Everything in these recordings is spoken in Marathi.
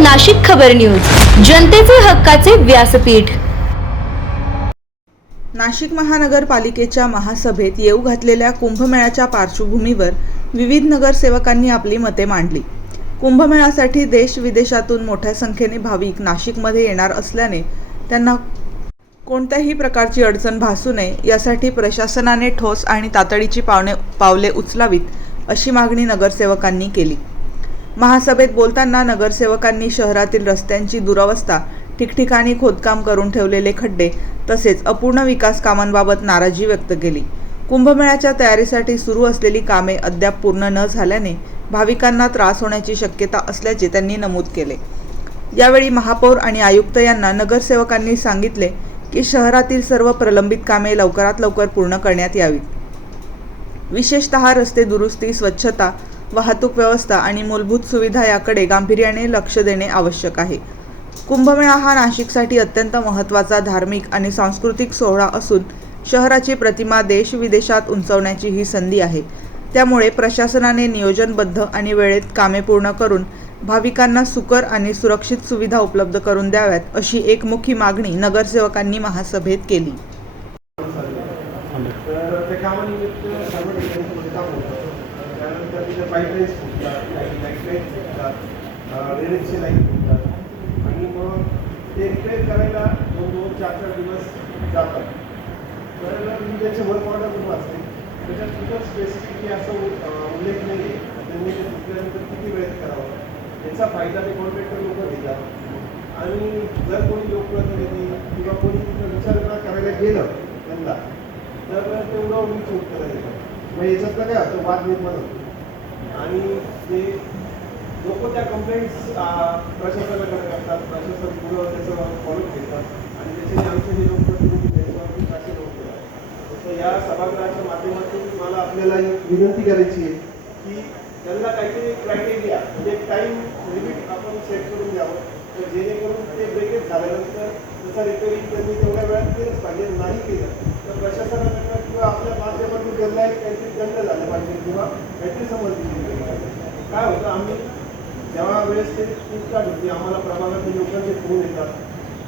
नाशिक खबर न्यूज, जनतेचे हक्काचे व्यासपीठ। नाशिक महानगरपालिकेच्या महासभेत येऊ घातलेल्या कुंभमेळ्याच्या पार्श्वभूमीवर विविध नगरसेवकांनी आपली मते मांडली। कुंभमेळ्यासाठी देश विदेशातून मोठ्या संख्येने भाविक नाशिकमध्ये येणार असल्याने त्यांना कोणत्याही प्रकारची अडचण भासू नये यासाठी प्रशासनाने ठोस आणि तातडीची पावले उचलावीत अशी मागणी नगरसेवकांनी केली। महासभेत बोलताना नगरसेवकांनी शहरातील रस्त्यांची दुरवस्था, ठिकठिकाणी खोदकाम करून ठेवलेले खड्डे तसेच अपूर्ण विकास कामांबाबत नाराजी व्यक्त केली। कुंभमेळ्याच्या तयारीसाठी सुरू असलेली कामे अद्याप पूर्ण न झाल्याने भाविकांना त्रास होण्याची शक्यता असल्याचे त्यांनी नमूद केले। यावेळी महापौर आणि आयुक्त यांना नगरसेवकांनी सांगितले की शहरातील सर्व प्रलंबित कामे लवकरात लवकर पूर्ण करण्यात यावीत। विशेषतः रस्ते दुरुस्ती, स्वच्छता, वाहतूक व्यवस्था आणि मूलभूत सुविधा याकडे गांभीर्याने लक्ष देणे आवश्यक आहे। कुंभमेळा हा नाशिकसाठी अत्यंत महत्त्वाचा धार्मिक आणि सांस्कृतिक सोहळा असून शहराची प्रतिमा देश विदेशात उंचवण्याची ही संधी आहे। त्यामुळे प्रशासनाने नियोजनबद्ध आणि वेळेत कामे पूर्ण करून भाविकांना सुकर आणि सुरक्षित सुविधा उपलब्ध करून द्याव्यात अशी एकमुखी मागणी नगरसेवकांनी महासभेत केली। पाईपलाईन्स फुटतात, काही लाईट फुटतात, ड्रेनेजची लाईन फुटतात आणि मग ते रिपेअर करायला 2-4 दिवस जातात। तर मी त्याचे वर्क ऑर्डर पण वाचते, त्याच्यात खूपच स्पेसिफिकली असं उल्लेख नाही आहे त्यांनी ते फुटल्यानंतर किती वेळेत करावं याचा फायदा ते कॉन्ट्रॅक्टर लोक घेतात। आणि जर कोणी लोकप्रतिनिधी किंवा कोणी तिथं विचारणा करायला गेलं त्यांना तर तेवढं उंच उत्तर देतात। मग याच्यातलं काय होतं, वाद निर्माण होतो आणि ते लोक त्या कंप्लेंट्स प्रशासनाकडे करतात, प्रशासन पुढं त्याचं फॉलो घेतात आणि त्याचे आमचे जे लोकप्रतिनिधी त्याच्यावरती असे लोक करतात। तर या सभागृहाच्या माध्यमातून मला आपल्याला विनंती करायची आहे की त्यांना काहीतरी क्रायटेरिया म्हणजे टाईम लिमिट आपण सेट करून द्यावं, तर जेणेकरून ते ब्रेकेज झाल्यानंतर त्याचा रिपेअरिंग त्यांनी तेवढ्या वेळात केलंच पाहिजे। नाही केलं तर प्रशासनाकडनं किंवा आपल्या माध्यमातून त्यांना एक काहीतरी दंड झाला पाहिजे किंवा काहीतरी समज दिली पाहिजे। काय होतं, आम्ही जेव्हा वेळेस ते चूक होती आम्हाला प्रभागातील लोकांचे फोन येतात,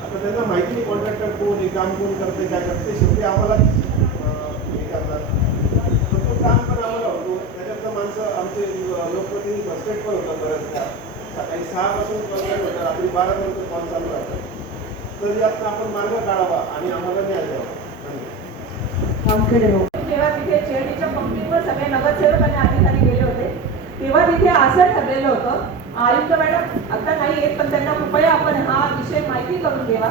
आता त्यांना माहिती नाही कॉन्ट्रॅक्टर कोण आहे, काम कोण करते, काय करते, शेवटी आम्हाला हे करतात। तर तो काम पण आम्हाला होतो, त्याच्यातलं माणसं आमचे लोकप्रतिनिधी फर्स्टेट पण होतात बऱ्याचदा, सकाळी 6 पासून कॉन्ट्रॅक्ट होतात, रात्री 12 पर्यंत कॉल चालू राहतात। तर यातनं आपण मार्ग काढावा आणि आम्हाला न्याय द्यावा। जेव्हा तिथे चेअरच्या पंक्तीवर सगळे नगरसेवक आणि अधिकारी गेले होते तेव्हा तिथे असं ठरलेलं होतं, आयुक्त मॅडम आता नाही येत पण त्यांना कृपया आपण हा विषय माहिती करून द्यावा।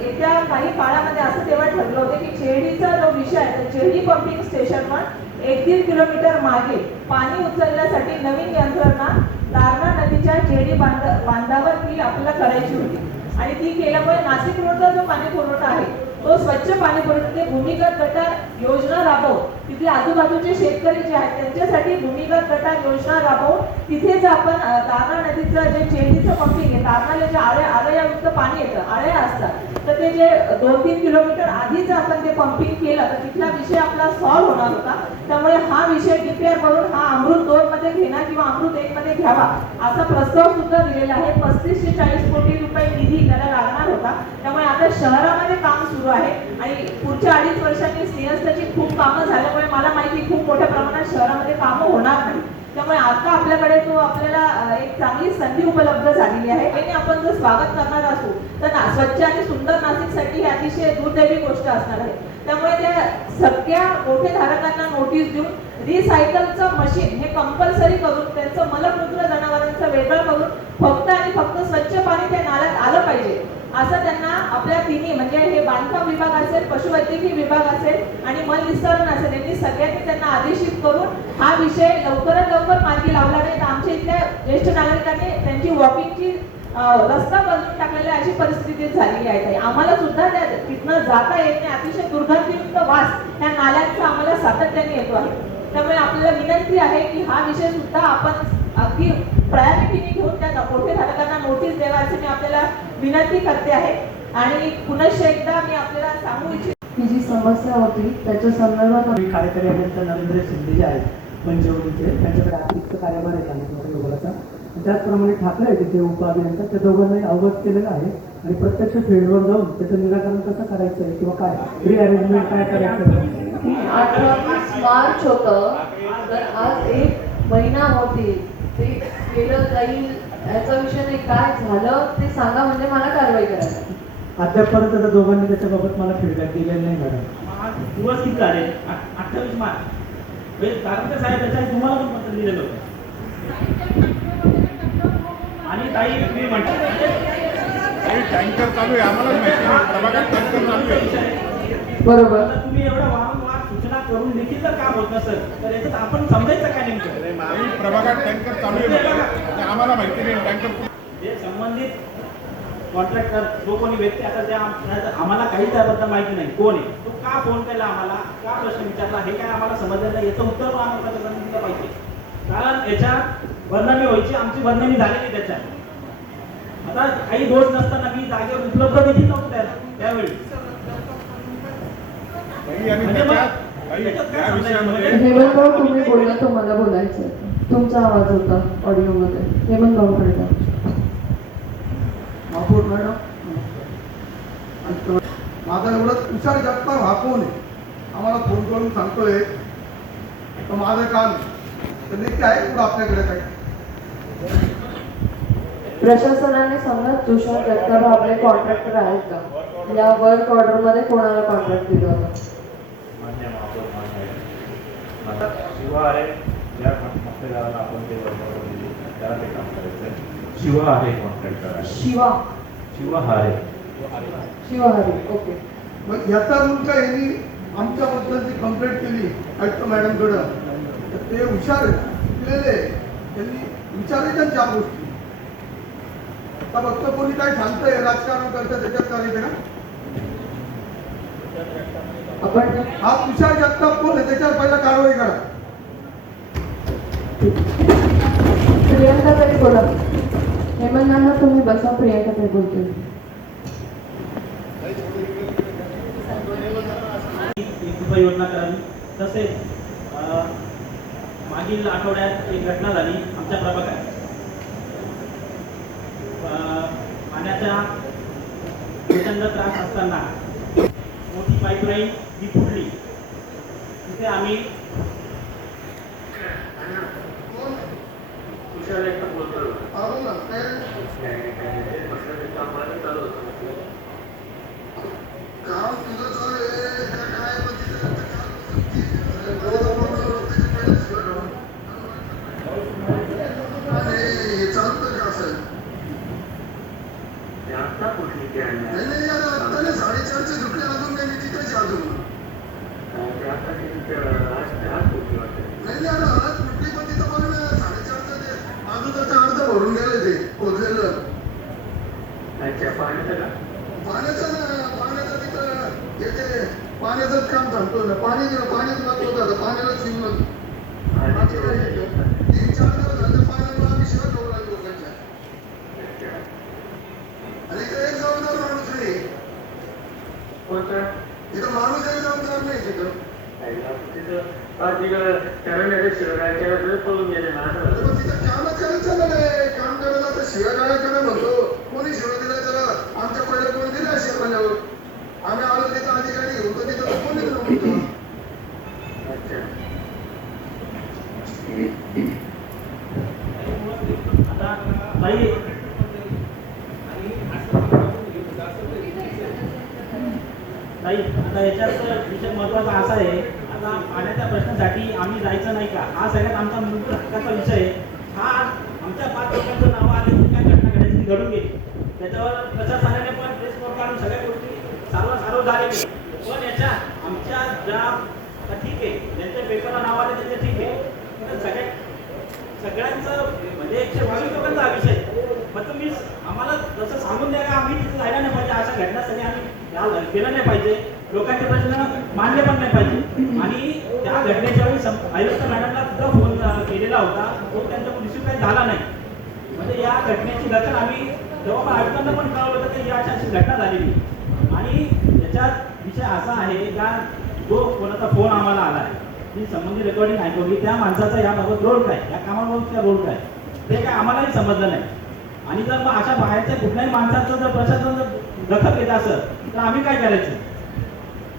येत्या काही काळामध्ये असं तेव्हा ठरलं होतं की चेहडीचा जो विषय आहे, चेहडी पंपिंग स्टेशनवर 1-1.5 किलोमीटर मागे पाणी उचलण्यासाठी नवीन यंत्रणा दारणा नदीच्या चेहडी बांधावर ती आपल्याला करायची होती आणि ती केल्यामुळे नाशिक रोडचा जो पाणी पुरवठा आहे तो स्वच्छ पाणी पुरवठा भूमिगत गटार योजना राबवून तिथे आजूबाजूचे शेतकरी जे आहेत त्यांच्यासाठी भूमिगत गटार योजना राबवून तिथेच आपण दारणा नदीचं जे चेंडीचं पंपिंग आहे, दारणाला जे आळ्यायुक्त पाणी येतं, आळ्या असतात, तर ते जे 2-3 किलोमीटर आधीच आपण ते पंपिंग केलं तर तिथला विषय आपला सॉल्व्ह होणार होता। त्यामुळे हा विषय डीपीआर करून हा अमृत 2 मध्ये घेणार किंवा अमृत 1 मध्ये घ्यावा असा प्रस्ताव सुद्धा दिलेला आहे। 35 ते 40 कोटी रुपये निधी त्याला लागणार होता। त्यामुळे आता शहरामध्ये काम सुरू आहे आणि पुढच्या 2.5 वर्षांनी सिंहस्थाची खूप कामं झाल्यामुळे मला माहिती खूप मोठ्या प्रमाणात शहरामध्ये कामं होणार नाही। त्यामुळे आता आपल्याकडे तो आपल्याला एक चांगली संधी उपलब्ध झालेली आहे आणि आपण जर स्वागत करणार असू तर स्वच्छ आणि सुंदर नाशिकसाठी ही अतिशय दुर्दैवी गोष्ट असणार आहे। त्यामुळे त्या सगळ्या मोठेधारकांना नोटीस देऊन रिसायकलचं मशीन हे कंपल्सरी करून त्यांचं मलमूत्र जनावरांचं वेगळं करून फक्त आणि फक्त स्वच्छ पाणी त्या नाल्यात आलं पाहिजे असं त्यांना आपल्या तिन्ही म्हणजे हे बांधकाम विभाग असेल, पशुवैद्यकीय विभाग असेल आणि मल निस्तारण असेल यांनी सगळ्यांनी त्यांना आदेशित करून हा विषय लवकरात लवकर मार्गी लावला नाही तर आमच्या इथल्या ज्येष्ठ नागरिकांनी त्यांची वॉकिंगची रस्ता बदलून टाकलेली अशी परिस्थिती झालेली आहे। आम्हाला सुद्धा त्या तिथनं जाता येत नाही, अतिशय दुर्गंधीयुक्त वास त्या नाल्यांचा आम्हाला सातत्याने येतो आहे। त्यामुळे आपल्याला विनंती आहे की हा विषय सुद्धा आपण अगदी प्रायोरिटीने घेऊन त्या मोठेधारकांना नोटीस द्यावा अशी मी आपल्याला विनंती करते आहे। आणि पुन्हा एकदा मी आपल्याला सांगू इच्छिते ही जी समस्या होती त्याच्या संदर्भात कार्यकारी अभियंता नरेंद्र शिंदे जे आहेत पंचवटीचे त्यांच्याकडे अतिरिक्त कार्यभार आहे मोठ्या लोकांचा त्याचप्रमाणे ठाकरे आहे तिथे उपअभियंता, त्या दोघांनाही अवगत केलेलं आहे आणि प्रत्यक्ष फील्डवर जाऊन त्याचं निराकरण कसं करायचं आहे किंवा काय रिअरेंजमेंट काय करायचं आहे. 28 मार्च होतं, तर आज 1 महिना होती, ते केलं जाईल याचा विषय नाही, काय झालं ते सांगा म्हणजे मला कारवाई करायची. अद्यापपर्यंत त्या दोघांनी त्याच्याबाबत मला फीडबॅक दिलेला नाही मॅडम. आज दिवस किती झाले? 28 मार्च. कारंजे साहेब त्याच्या तुम्हाला पण पत्र दिलेलं होतं. आणि ताई तुम्ही म्हणता टँकर चालू आहे, आम्हाला माहिती नाही, प्रभागात टँकर चालू आहे. बरोबर. आता तुम्ही एवढं वारंवार सूचना करून देखील जर काम होत नसेल तर याच्यात आपण समजायचं काय नेमकं? आम्ही प्रभागात टँकर चालू आहे म्हटलं, आम्हाला माहिती नाही टँकर. जे संबंधित कॉन्ट्रॅक्टर जो कोणी व्यक्ती आता त्या आम्हाला काही त्याबद्दल माहिती नाही कोण आहे, तो का फोन केला आम्हाला, का प्रश्न विचारला, हे काय आम्हाला समजलं नाही. याचं उत्तर पण आम्हाला त्याचं दिलं पाहिजे, कारण याच्यात बदनामी व्हायची, आमची बदनामी झालेली त्याच्यात. आता काही दोष नसताना मी जागेवर उपलब्ध देखील नव्हतो त्यावेळी. आणि म्हणजे मग त्याच्यात याच्यात काय या समजायचं? विषयामध्ये हेमंत भाऊ तुम्ही बोलला, तुम्हाला बोलायचं आहे. तुमचा आवाज होता ऑडिओमध्ये. हेमंत भाऊकडे जा. महापौर मॅडम, माझा एवढा तुषार जगताप हा कोण आहे आम्हाला फोन करून सांगतोय, तर माझं काम तर नक्की आहे पुढं आपल्याकडे काय? प्रशासनाने सांगा, तुषार जगताप आपले कॉन्ट्रॅक्टर आहेत का? या वर्क ऑर्डर मध्ये कोणाला कॉन्ट्रॅक्ट दिलं होतं? मान्य महापौर मान्य शिवा आहे, ज्या मक्तेदाराला आपण ते वर्गावर दिली त्याला ते काम करायचं आहे. शिवा आहे कॉन्ट्रॅक्टर आहे. शिवा हारे. शिवहरी. ओके. मग याचा मुलगा यांनी आमच्याबद्दलची कंप्लेंट केली आयुक्त मॅडमकडं, तर ते हुशार शिकलेले, त्यांनी विचारायच्या 4 गोष्टी. आता फक्त कोणी काय सांगतंय राजकारण करतं त्याच्यात करायचं ना. आपण हा तुषार जगताप कोण आहे त्याच्यावर पहिला कारवाई करा. प्रियंका ताई बोला. हेमंतांना तुम्ही बसा, प्रियंका ताई बोलते. उपाययोजना करावी. तसेच मागील आठवड्यात एक घटना झाली आमच्या प्रभागात. पाण्याचा प्रचंड त्रास असताना मोठी पाईपलाईन जी फुटली, तिथे आम्ही काम तुझं चालू आहे का काय? चालतं का असं? नाही यार, आता 4:30चे दुखले अजून नाही, मी तिथेच अजून नाही यार, आज कुठली पण तिथं पण 4:30चं ते बाजूचं अर्ध भरून गेले ते खोदलेलं. पाण्याचं तिथं येते, पाण्याचंच काम सांगतो ना. पाणीच महत्वाचं होतं, पाण्यालाच शिवलं. 3-4 दिवस झाले पाण्याला आम्ही शिवाय खाऊ लागलो लोकांच्या. आणि इथं एक जबाबदार माणूस नाही, इथं माणूस एक जबाबदार नाही तिथं. तिथं कामच करायचं नाही, काम करायला तर शिवाय करायला म्हणतो. कोणी शिवाय दिला त्याला? आमच्या पहिले कोणी दिला असेल म्हणल्यावर आम्ही आलो तिथं अधिकारी घेऊन, तर तिथं कोणी दिलं म्हणतो. आता ताई आता याच्यात विषय महत्त्वाचा असा आहे, आता पाण्याच्या प्रश्नासाठी आम्ही जायचं नाही का, हा सगळ्यात आमचा मूलभूत हक्काचा विषय आहे. हा आमच्या 5 लोकांचं नावं आले की काय घटना घडायची घडून गेली, त्याच्यावर प्रशासनाने पण प्रेस नोट काढून सगळ्या गोष्टी सारव झालेली. पण याच्यात आमच्या ज्या ठीक आहे, ज्यांच्या पेपरला नाव आले त्यांचे ठीक आहे, पण सगळ्यांचं म्हणजे 122 लोकांचा हा विषय. मग तुम्ही आम्हाला जसं सांगून द्या का आम्ही तिथे जायला नाही पाहिजे, अशा घटना सगळ्या आम्ही केलं नाही पाहिजे, लोकांचे प्रश्न मांडले पण नाही पाहिजे. आणि त्या घटनेच्या वेळी आयुक्त मॅडमला सुद्धा फोन केलेला होता, तो त्यांच्याकडून रिसिव्ह काही झाला नाही. म्हणजे या घटनेची दखल आम्ही जेव्हा पण आयुक्तांना पण कळवलं होतं की अशी घटना झालेली. आणि याच्यात विषय असा आहे का जो कोणाचा फोन आम्हाला आला आहे, ती संबंधित रेकॉर्डिंग ऐकवली, त्या माणसाचा याबाबत रोल काय, या कामाबाबतचा रोल काय, ते काय आम्हालाही समजलं नाही. आणि जर मग अशा बाहेरच्या कुठल्याही माणसाचं जर प्रशासन जर दखल घेत असेल तर आम्ही काय करायचं?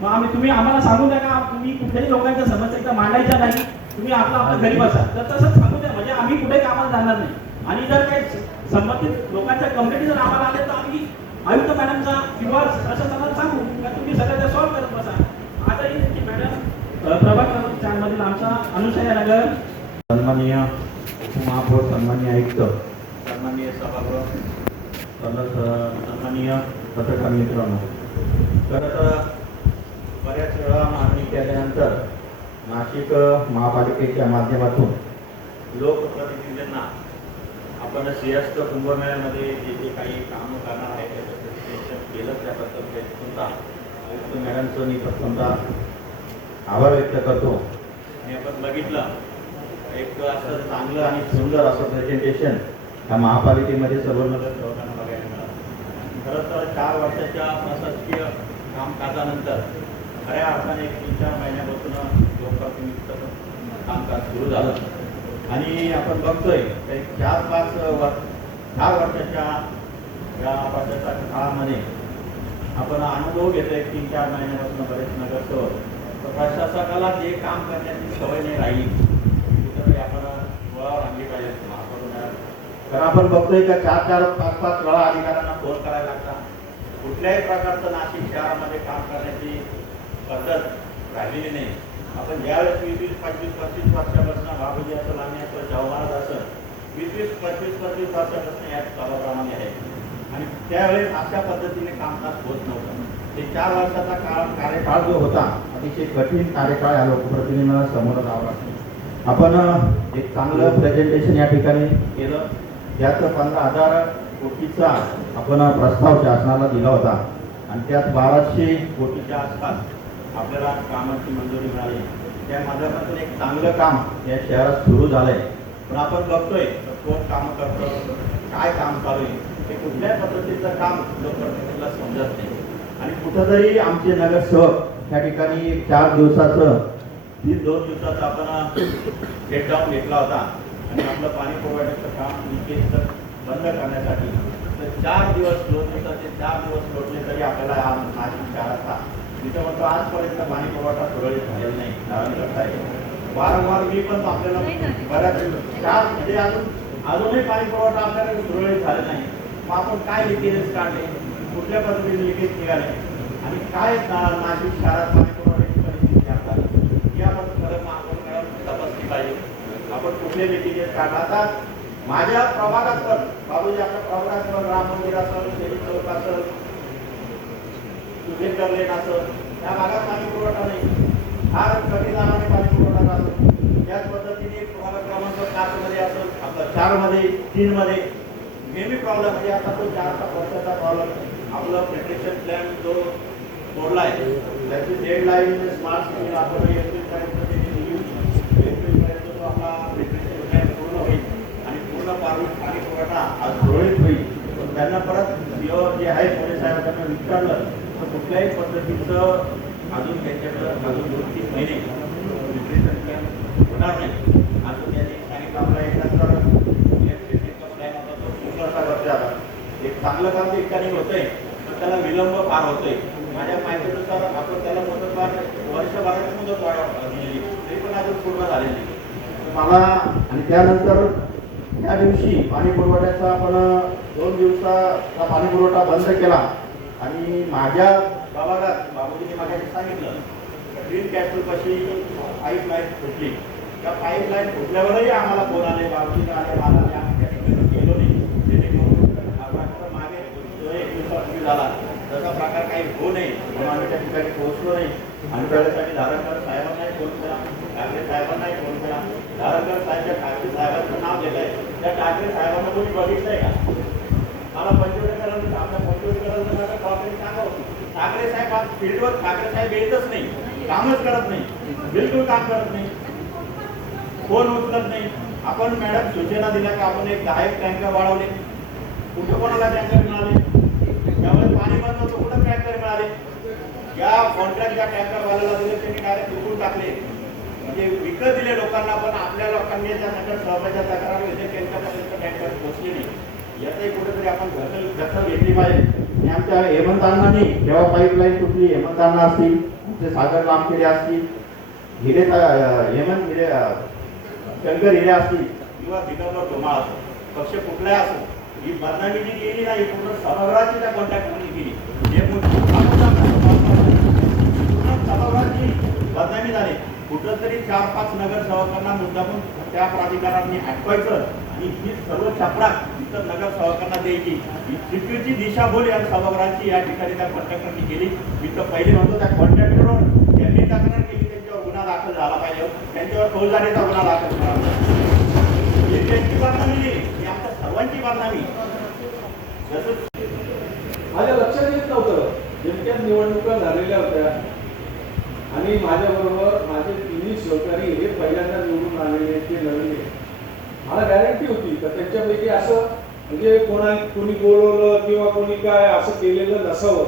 मग तुम्ही आम्हाला सांगू द्या का तुम्ही कुठल्याही लोकांच्या समस्या एकदा मांडायच्या नाही, तुम्ही आपल्या घरी बसा, तर तसंच सांगू द्या, म्हणजे आम्ही कुठे कामाला जाणार नाही. आणि जर काही संबंधित लोकांच्या कंप्लेंट जर आम्हाला आले तर आम्ही आयुक्त मॅडमचा किंवा प्रशासनाला सांगू का तुम्ही सगळं ते सॉल्व्ह करत बसा. आताही की मॅडम प्रभाग क्रमांक 4 मधील आमचा अनुशया नगर, सन्माननीय उपमहापौर, सन्माननीय आयुक्त, सन्माननीय सभागृह, सन्माननीय पत्रकार मित्रांनो, तर बऱ्याच वेळा मागणी केल्यानंतर नाशिक महापालिकेच्या माध्यमातून लोकप्रतिनिधींना आपण सिंहस्थ कुंभमेळ्यामध्ये जे जे काही कामं करणार आहे त्याचं प्रेझेंटेशन केलं, त्याबद्दल तुमचा आयुक्त मॅडमचं मी प्रथमतः आभार व्यक्त करतो. आणि आपण बघितलं एक असं चांगलं आणि सुंदर असं प्रेझेंटेशन ह्या महापालिकेमध्ये सर्व नगरसेवकांना बघायला मिळालं. खरं तर 4 वर्षाच्या प्रशासकीय कामकाजानंतर खऱ्या अर्थाने 3-4 महिन्यापासून लोकप्रतिनिधीचं कामकाज सुरू झालं. आणि आपण बघतोय एक 4 वर्षाच्या या प्रशासकीय काळामध्ये आपण अनुभव घेतोय 3-4 महिन्यापासून बरेच नगरसेवक प्रशासकाला जे काम करण्याची सवय नाही राहिली, कुठेतरी आपण मुळावर आणली पाहिजे. कारण आपण बघतोय का 4-4, 5-5 वेळा अधिकाऱ्यांना फोन करायला लागतात. कुठल्याही प्रकारचं नाशिक शहरामध्ये काम करण्याची पद्धत राहिलेली नाही. आपण ज्यावेळेस 20-20, 25-25 वर्षापासून बाबूजी असेल, आम्ही असेल, शाहू महाराज असेल, 20-20, 25-25 वर्षापासून याच कालाप्रमाणे आहे. आणि त्यावेळेस अशा पद्धतीने कामकाज होत नव्हतं. ते 4 वर्षाचा कार्यकाळ जो होता अतिशय कठीण कार्यकाळ या लोकप्रतिनिधींना समोर जावं लागतं. आपण एक चांगलं प्रेझेंटेशन या ठिकाणी केलं. त्यात 15,000 कोटीचा आपण प्रस्ताव शासनाला दिला होता आणि त्यात 1200 कोटीच्या आसपास आपल्याला कामाची मंजुरी मिळाली. त्या माध्यमातून एक चांगलं काम या शहरात सुरू झालंय. पण आपण बघतोय कोण कामं करतं, काय काम चालू आहे, हे कुठल्या पद्धतीचं काम लोकप्रतिनिधीला समजत नाही. आणि कुठंतरी आमचे नगरसेवक त्या ठिकाणी 4 दिवसाचं 2 दिवसाचा आपण गेट डाऊन घेतला होता आणि आपलं पाणी पुरवठ्याचं काम लिकेज बंद करण्यासाठी. तर 4 दिवस 2 दिवसाचे 4 दिवस लोटले तरी आपल्याला हा नाशिक शहराचा तिथं म्हणतो आजपर्यंत पाणी पुरवठा सुरळीत झालेला नाही. कारण करता येईल वारंवार मी पण आपल्याला बऱ्याच 4 म्हणजे अजूनही पाणी पुरवठा आपल्याला सुरळीत झाला नाही. मग आपण काय लिकेजेस काढले, कुठल्या पद्धतीने लिकेज निघाले आणि काय नाशिक शहरात पाणी पुरवठ्याची परिस्थिती असतात ही आपण खरं आपण तपासली पाहिजे. आपण कुठले लिकेजेस काढला. आता माझ्या प्रभागात पण बाबूजी आपल्या प्रभागात पण राम मंदिर असेल, शेरी चौक असेल, सुधीर लेन असेल, त्या भागात पाणी पुरवठा नाही. फार कमी दाबाने पाणी पुरवठा राहतो. त्याच पद्धतीने प्रभाग क्रमांक 4 मध्ये असेल, आपलं 4 मध्ये 3 मध्ये नेहमी प्रॉब्लेम म्हणजे आता तो 4 वर्षाचा प्रॉब्लेम. आपलं प्रिपरेशन प्लॅन जो सोडला आहे त्याची डेडलाईन स्मार्ट सिटी आपण एप्रिलपर्यंत एप्रिलपर्यंत तो आपला प्रिपरेशन प्लॅन पूर्ण होईल आणि पूर्ण पाणी पुरवठा आज सुरळीत होईल. पण त्यांना परत जे आहे पोलीस साहेब त्यांना विचारलं तर कुठल्याही पद्धतीचं अजून त्यांच्याकडं अजून 2-3 महिने प्रिपरेशन प्लॅन होणार नाही असं त्यांनी सांगितलं. आपला एकदा एक चांगलं काम ते ठिकाणी होतंय पण त्याला विलंब फार होतोय. माझ्या माहितीनुसार आपण त्याला मुदतवाढ वर्षभराची मुदतवाढ दिलेली तरी पण अजून पूर्ण झालेली नाही. मला आणि त्यानंतर त्या दिवशी पाणी पुरवठ्याचा आपण 2 दिवसाचा पाणी पुरवठा बंद केला आणि माझ्या प्रभागात बाबूजीने माझ्या सांगितलं ग्रीन कॅपिटलपाशी पाईपलाईन फुटली. त्या पाईपलाईन फुटल्यावरही आम्हाला फोन आले, बाबूजीने आले, मला गेलो नाही. झाला तसा प्रकार काही होऊ नये म्हणून आम्ही त्या ठिकाणी पोहोचलो नाही. आणि त्यावेळेस धारणकर साहेबांनाही फोन केला, ठाकरे साहेबांनाही फोन केला. धारणकर साहेब ठाकरे साहेबांचं नाव घेत आहे. त्या ठाकरे साहेबांना कोणी बघितलंय का? मला पंचवटीकरांचं आपल्या पंचवटीकरांचं ठाकरे सांगावं. ठाकरे साहेब आज फील्डवर ठाकरे साहेब येतच नाही, कामच करत नाही, बिलकुल काम करत नाही, फोन उचलत नाही. आपण मॅडम सूचना दिल्या की आपण एक 10 टँकर वाढवले, कुठं कोणाला टँकर मिळाले? त्यामुळे पाणी बंद होतं, कुठं टँकर मिळाले? या कॉन्ट्रॅक्ट ज्या टँकर वाल्याला दिले त्यांनी डायरेक्ट विकून टाकले. म्हणजे विकत दिले लोकांना, पण आपल्या लोकांनी ज्या नगर सहभागाच्या तक्रारी होते त्यांच्यापर्यंत टँकर पोहोचले नाही. याचाही कुठेतरी आपण दखल घेतली पाहिजे. आणि आमच्या हेमंतांनाही जेव्हा पाईपलाईन तुटली, हेमंतांना असतील, आमचे सागर लांबखेडे असतील, हिरे हेमंत हिरे शंकर हिरे असतील किंवा दिगंबर धुमाळ असो, पक्ष कुठलाही असो, ही बदनामी जी केली नाही पूर्ण सभागृहाची त्या कॉन्टॅक्टमध्ये केली. हे पूर्ण सभागृहाची बदनामी झाली. कुठंतरी 4-5 नगरसेवकांना मुद्दामून त्या प्राधिकारांनी हटवायचं आणि ही सर्व छापरा इतर नगरसेवकांना द्यायची, ही चुकीची दिशाभूल या सभागृहाची या ठिकाणी त्या कॉन्ट्रॅक्टरनी केली. मी तर पहिले म्हणतो त्या कॉन्ट्रॅक्टरवर ज्यांनी तक्रार केली त्यांच्यावर गुन्हा दाखल झाला पाहिजे, त्यांच्यावर फौजदारीचा गुन्हा दाखल झाला पाहिजे. ही त्यांची बदनामी नाही, ही आमच्या सर्वांची बदनामी. माझ्या लक्षात येत नव्हतं. नेमक्याच निवडणुका झालेल्या होत्या आणि माझ्याबरोबर माझे तिन्ही सहकारी हे पहिल्यांदा निवडून आलेले, ते नवीन. मला गॅरंटी होती तर त्यांच्यापैकी असं म्हणजे कोणी बोलवलं किंवा कोणी काय असं केलेलं नसावं.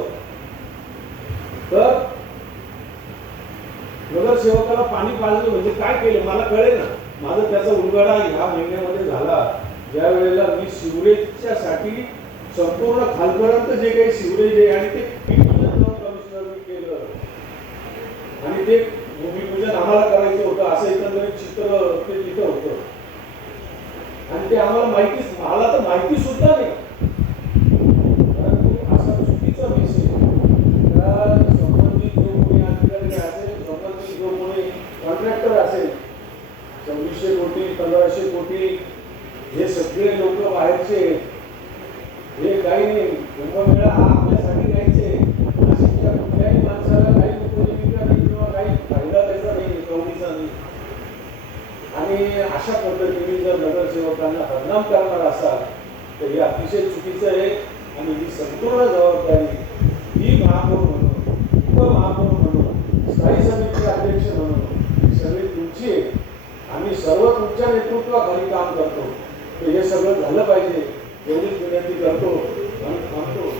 तर नगरसेवकाला पाणी पाजलं म्हणजे काय केलं मला कळेल ना. माझा त्याचा उलगडा ह्या महिन्यामध्ये झाला, ज्या वेळेला मी सिवरेजच्या साठी संपूर्ण खालपर्यंत जे काही सिवरेज आहे आणि ते कमिशनरनी केलं आणि ते भूमिपूजन आम्हाला करायचं होतं, असं एकंदरीत चित्र ते तिथं होतं. आणि ते आम्हाला मला तर माहिती सुद्धा नाही. परंतु असा चुकीचा मेसेज संबंधित जो कोणी अधिकारी असेल, संबंधित जो कोणी कॉन्ट्रॅक्टर असेल, 2600 कोटी 1500 कोटी हे सगळे लोक बाहेरचे, हे काही नाही. कुंभमेळा हा आपल्यासाठी घ्यायचे, नाशिकच्या कुठल्याही माणसाला काही उपजीविका नाही किंवा काही फायदा त्याचा नाही, कवडीचा नाही. आणि अशा पद्धतीने जर नगरसेवकांना बदनाम करणार असाल तर हे अतिशय चुकीचं आहे. आणि ही संपूर्ण जबाबदारी ही महापौर म्हणून, उपमहापौर म्हणून, स्थायी समितीचे अध्यक्ष म्हणून ही सगळी तुमची आहे. आम्ही सर्व तुमच्या नेतृत्वाखाली काम करतो, तर हे सगळं झालं पाहिजे एवढीच विनंती करतो आणि थांबतो.